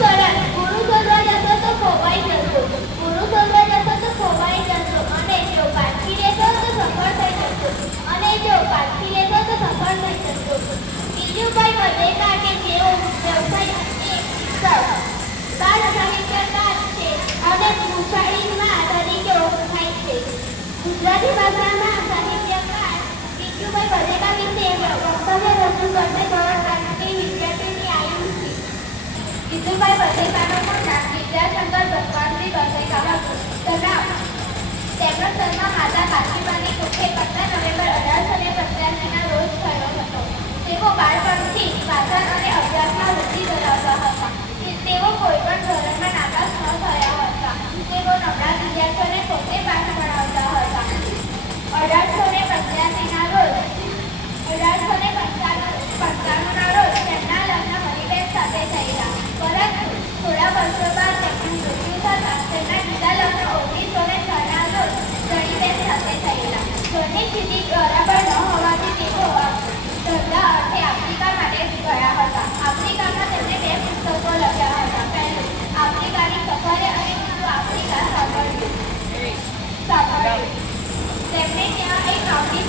સરળ. ગુરુ શોધવા જશો તો ખોવાઈ જશો. ગુરુ શોધવા જશો તો ખોવાઈ જશો. અને જો પાછી લેશો તો સફળ થઈ જશો. અને જો પાછી લેશો તો સફળ થઈ જશો. બીજું કોઈ વધેકા કે જેવો વ્યવસાય એક બાળ સાહિત્યકાર છે અને ભૂષાણીમાં તરીકે ઓળખાય છે. ગુજરાતી ભાષાના સાહિત્યકાર બીજુભાઈ વધેકા વિશે વક્તવ્ય રજૂ કરતે ગણરાજ્યની વિદ્યાર્થીની આયુ છે. બીજુભાઈ વધેકાનો નામ વિદ્યાશંકર ભગવાનજી વધેકા હતું. તેમનો જન્મ માતા કાશીબાની કુખે 15 નવેમ્બર 1885ના રોજ થયો હતો. તેઓ બાળપણથી વાંચન અને અભ્યાસમાં રુચિ ધરાવતા હતા. તેઓ કોઈ પણ ધોરણમાં નાપાસ ન થયા હતા. તેઓ નબળા વિદ્યાર્થીઓને પોતે પાઠ ભણાવતા હતા. 1885ના રોજ તેમના લગ્ન મણિબેન સાથે થયેલા. પરંતુ થોડા વર્ષો બાદ તેમનું મૃત્યુ થતાં તેમના બીજા લગ્ન 1906ના રોજ જણીબેન સાથે થયેલા. ઘરની સ્થિતિ બરાબર ન હોવાથી તેઓ ધંધા અર્થે આફ્રિકા માટે ગયા હતા. આફ્રિકામાં તેમણે 2 પુસ્તકો લખ્યા હતા. પહેલું આફ્રિકાની સફરે અને બીજું આફ્રિકા સાંભળ્યું. તેમણે ત્યાં એક નોકરી